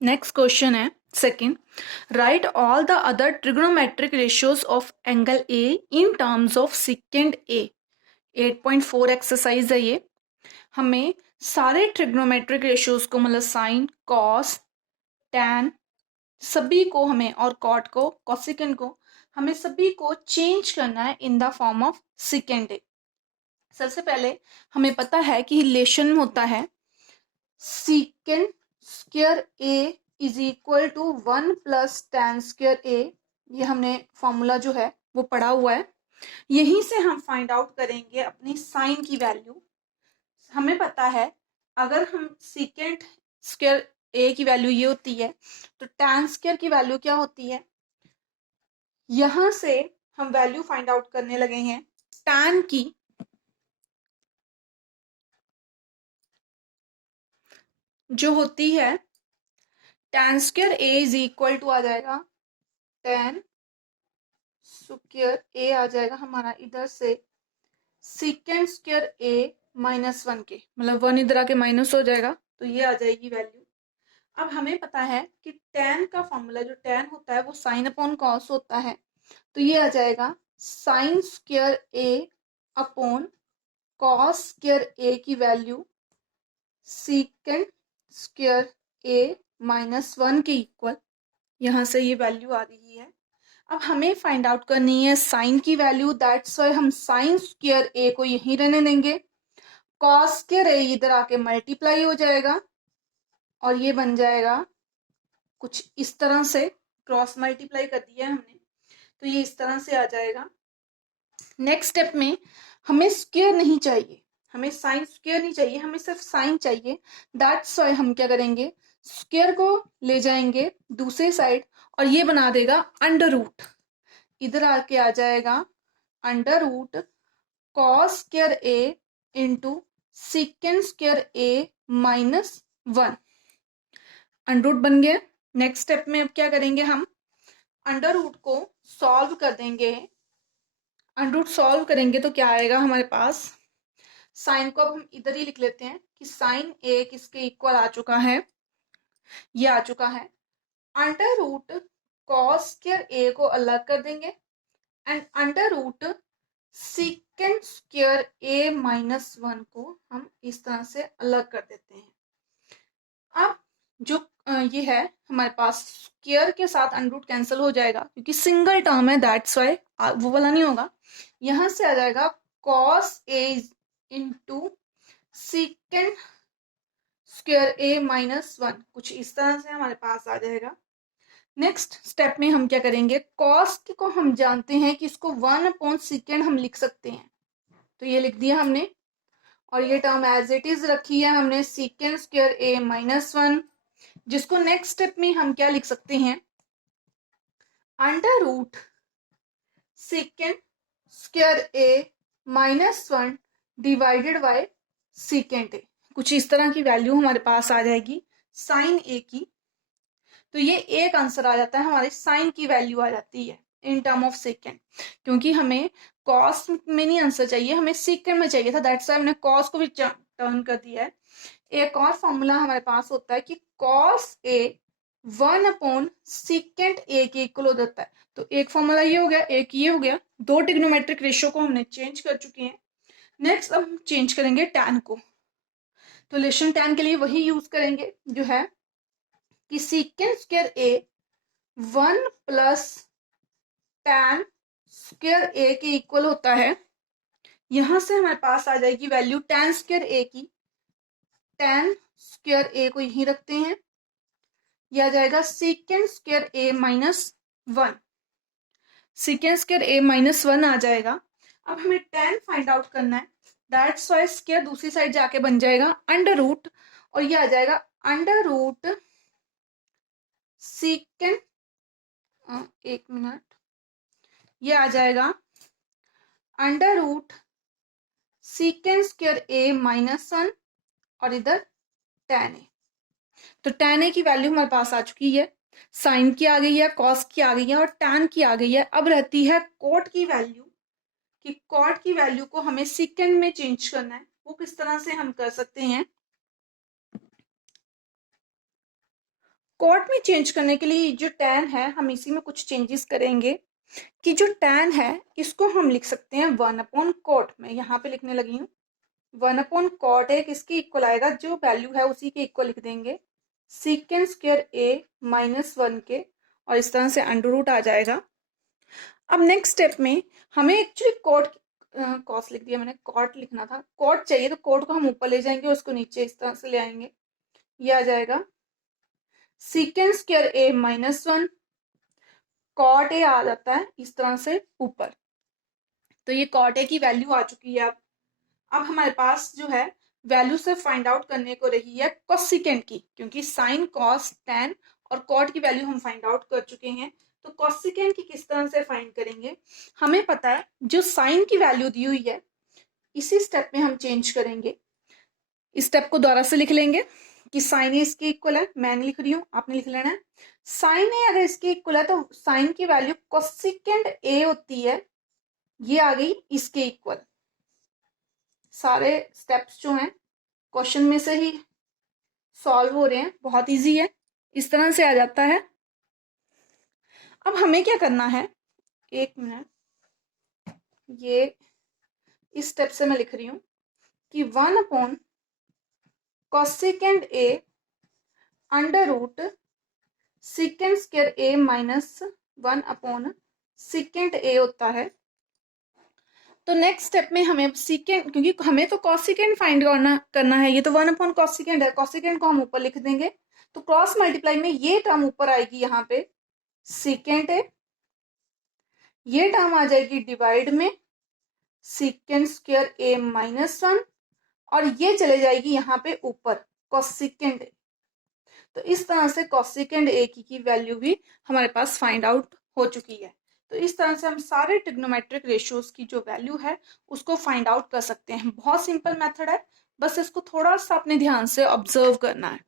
Next question है second, right all the other trigonometric ratios of angle A in terms of second A. 8.4 exercise है ये। हमें सारे trigonometric ratios को मतलब साइन, कॉस, टैन सभी को हमें और कॉट को, कॉसिकेंड को हमें सभी को चेंज करना है in the form of second A. सबसे पहले हमें पता है कि रिलेशन होता है second square A is equal to 1 plus tan square A. ये हमने फॉर्मूला जो है वो पढ़ा हुआ है। यहीं से हम फाइंड आउट करेंगे अपनी साइन की वैल्यू। हमें पता है अगर हम सीकेंड स्क्वायर ए की वैल्यू ये होती है तो टैन स्क्वायर की वैल्यू क्या होती है। यहां से हम वैल्यू फाइंड आउट करने लगे हैं टैन की। जो होती है tan square A is equal to आ जाएगा टैन स्क्वायर ए आ जाएगा हमारा इधर से सीकेंड स्क्वायर ए -1 के, मतलब 1 इधर आके माइनस हो जाएगा तो ये आ जाएगी वैल्यू। अब हमें पता है कि टैन का फॉर्मूला जो टैन होता है वो साइन अपॉन कॉस होता है, तो ये आ जाएगा साइन स्क्वायर ए अपॉन कॉस स्क्वायर ए की वैल्यू सीकेंड स्क्वायर ए -1 के इक्वल। यहाँ से ये वैल्यू आ रही है। अब हमें फाइंड आउट करनी है साइन की वैल्यू, दैट्स वाई हम साइन स्क्वायर ए को यहीं रहने देंगे, कॉस स्क्वायर ए इधर आके मल्टीप्लाई हो जाएगा और ये बन जाएगा कुछ इस तरह से। क्रॉस मल्टीप्लाई कर दिया है हमने तो ये इस तरह से आ जाएगा। नेक्स्ट स्टेप में हमें स्क्वायर नहीं चाहिए, हमें साइन स्क्वायर नहीं चाहिए, हमें सिर्फ साइन चाहिए। दैट्स वाई हम क्या करेंगे, स्क्वायर को ले जाएंगे दूसरी साइड और ये बना देगा अंडर रूट। इधर आके आ जाएगा under root cos square A into सीकेंड square A -1 under root बन गया। नेक्स्ट स्टेप में अब क्या करेंगे, हम अंडर रूट को सॉल्व कर देंगे। अंडर रूट सॉल्व करेंगे तो क्या आएगा हमारे पास, साइन को अब हम इधर ही लिख लेते हैं कि साइन ए किसके इक्वल आ चुका है, ये आ चुका है under root cos square A को अलग कर देंगे and under root second square A -1 को हम इस तरह से अलग कर देते हैं। अब जो ये है हमारे पास स्क्वायर के साथ अंडर रूट कैंसिल हो जाएगा क्योंकि सिंगल टर्म है, दैट्स वाई वो वाला नहीं होगा। यहां से आ जाएगा cos A into सीकेंड square A -1 कुछ इस तरह से हमारे पास आ जाएगा। नेक्स्ट स्टेप में हम क्या करेंगे, कॉस को हम जानते हैं कि इसको 1/सेकेंड हम लिख सकते हैं, तो ये लिख दिया हमने और ये टर्म एज इट इज रखी है हमने सीकेंड स्क्वायर ए -1, जिसको नेक्स्ट स्टेप में हम क्या लिख सकते हैं, under root second square A -1 divided by second A. कुछ इस तरह की वैल्यू हमारे पास आ जाएगी साइन ए की। तो ये एक आंसर आ जाता है, हमारे साइन की वैल्यू आ जाती है इन टर्म ऑफ सेकेंड, क्योंकि हमें कॉस में नहीं आंसर चाहिए, हमें सेकेंड में चाहिए था, दैट्स वाई हमने कॉस को भी टर्न कर दिया है। एक और फॉर्मूला हमारे पास होता है कि कॉस ए 1/सेकेंड ए के इक्वल हो जाता है। तो एक फॉर्मूला ये हो गया, एक ये हो गया, दो ट्रिग्नोमेट्रिक रेशियो को हमने चेंज कर चुके हैं। नेक्स्ट अब हम चेंज करेंगे टैन को, तो रिलेशन टैन के लिए वही यूज करेंगे जो है कि सीकेंड square A 1 plus tan square ए के इक्वल होता है। यहां से हमारे पास आ जाएगी वैल्यू टैन स्क्वायर ए की, टैन स्क्वायर ए को यहीं रखते हैं, यह आ जाएगा secant square A -1, सीकेंड square A -1 आ जाएगा। अब हमें टैन फाइंड आउट करना है, दैट्स वाई स्क्वायर दूसरी साइड जाके बन जाएगा अंडर रूट और ये आ जाएगा अंडर रूट सीकेंड, एक मिनट, ये आ जाएगा under root second square A -1 और इधर टैन ए। तो टैन ए की वैल्यू हमारे पास आ चुकी है, साइन की आ गई है, कॉस की आ गई है और टैन की आ गई है। अब रहती है कॉट की वैल्यू, कि कॉट की वैल्यू को हमें सेकेंड में चेंज करना है। वो किस तरह से हम कर सकते हैं, कॉट में चेंज करने के लिए जो tan है हम इसी में कुछ चेंजेस करेंगे कि जो tan है इसको हम लिख सकते हैं 1/cot। मैं यहाँ पे लिखने लगी हूँ 1/cot है, किसके इक्वल आएगा, जो वैल्यू है उसी के इक्वल लिख देंगे सीकेंड स्क्वायर a -1 के, और इस तरह से अंडर रूट आ जाएगा। अब नेक्स्ट स्टेप में हमें एक्चुअली कॉस लिख दिया मैंने, कॉट लिखना था, कॉट चाहिए तो कॉट को हम ऊपर ले जाएंगे, उसको नीचे इस तरह से ले आएंगे, ये आ जाएगा secant square a -1, cot a आ जाता है इस तरह से ऊपर। तो ये कॉट a की वैल्यू आ चुकी है। अब हमारे पास जो है वैल्यू से फाइंड आउट करने को रही है कोसिकेंड की, क्योंकि साइन कॉस टैन और कॉट की वैल्यू हम फाइंड आउट कर चुके हैं। तो कोसिकेंड की किस तरह से फाइंड करेंगे, हमें पता है जो साइन की वैल्यू दी हुई है इसी स्टेप में हम चेंज करेंगे। इस स्टेप को दोबारा से लिख लेंगे कि साइन ए इसके इक्वल है, मैं नहीं लिख रही हूँ आपने लिख लेना है। साइन ए अगर इसके इक्वल है तो साइन की वैल्यू कोसिकेंड ए होती है, ये आ गई इसके इक्वल। सारे स्टेप्स जो हैं क्वेश्चन में से ही सॉल्व हो रहे हैं, बहुत इजी है, इस तरह से आ जाता है। अब हमें क्या करना है, एक मिनट, ये इस स्टेप से मैं लिख रही हूं कि 1/cosecant a under root secant square a -1/secant a होता है। तो नेक्स्ट स्टेप में हमें सीकेंड, क्योंकि हमें तो कॉसिकेंड फाइंड करना है, ये तो 1/cosecant है, कॉसिकेंड को हम ऊपर लिख देंगे, तो क्रॉस मल्टीप्लाई में ये टर्म ऊपर आएगी यहाँ पे सीकेंड है, ये टर्म आ जाएगी डिवाइड में सीकेंड स्क्वायर a -1, और ये चले जाएगी यहाँ पे ऊपर कॉसिकेंड a। तो इस तरह से कॉसिकेंड a की वैल्यू भी हमारे पास फाइंड आउट हो चुकी है। तो इस तरह से हम सारे ट्रिग्नोमेट्रिक रेशियोज की जो वैल्यू है उसको फाइंड आउट कर सकते हैं। बहुत सिंपल मेथड है, बस इसको थोड़ा सा अपने ध्यान से ऑब्जर्व करना है।